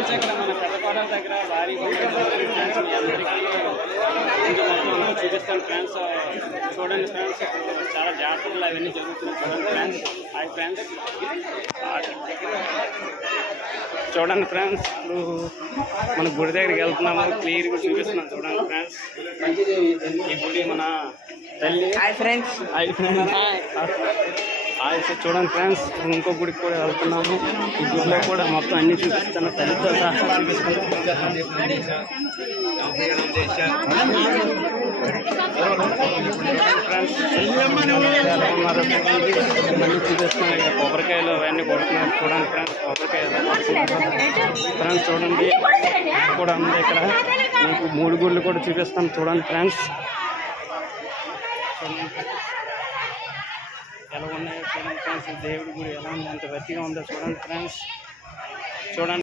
Friends ఇక్కడ మన పెద్దకోట దగ్గర భారీ ఫ్రెండ్స్ మీ అందరికీ కొంచెం మొత్తం చూపిస్తాను ఫ్రెండ్స్. చూడండి ఫ్రెండ్స్, చాలా జాగ్రత్తలు అవన్నీ జరుగుతున్నాయి. చూడండి ఫ్రెండ్స్, హాయ్ ఫ్రెండ్స్. చూడండి ఫ్రెండ్స్, ఇప్పుడు మన గుడి దగ్గరికి వెళ్తున్నాము. క్లియర్గా చూపిస్తున్నాం. చూడండి ఫ్రెండ్స్, ఈ గుడి మన తల్లి. Hi friends. Hi friends. Hi sir. చూడండి ఫ్రెండ్స్, ఇంకో గుడికి కూడా వెళ్తున్నాము. ఈ గుడిలో కూడా మొత్తం అన్ని చూపిస్తాను. తల్లితో సహా చూపిస్తాను. ఫ్రెండ్స్ మళ్ళీ చూపిస్తున్నాను. ఇక్కడ కొబ్బరికాయలు అవన్నీ కొడుతున్నారు. చూడండి ఫ్రెండ్స్, కొబ్బరికాయలు ఫ్రెండ్స్ చూడండి కూడా ఉంది. ఇక్కడ మీకు 3 గుళ్ళు కూడా చూపిస్తాను. చూడండి ఫ్రెండ్స్, ఎలా ఉన్నాయో చూడండి ఫ్రెండ్స్. దేవుడి గుడి ఎలా ఉంది, ఎంత గట్టిగా ఉందో చూడండి ఫ్రెండ్స్. చూడండి.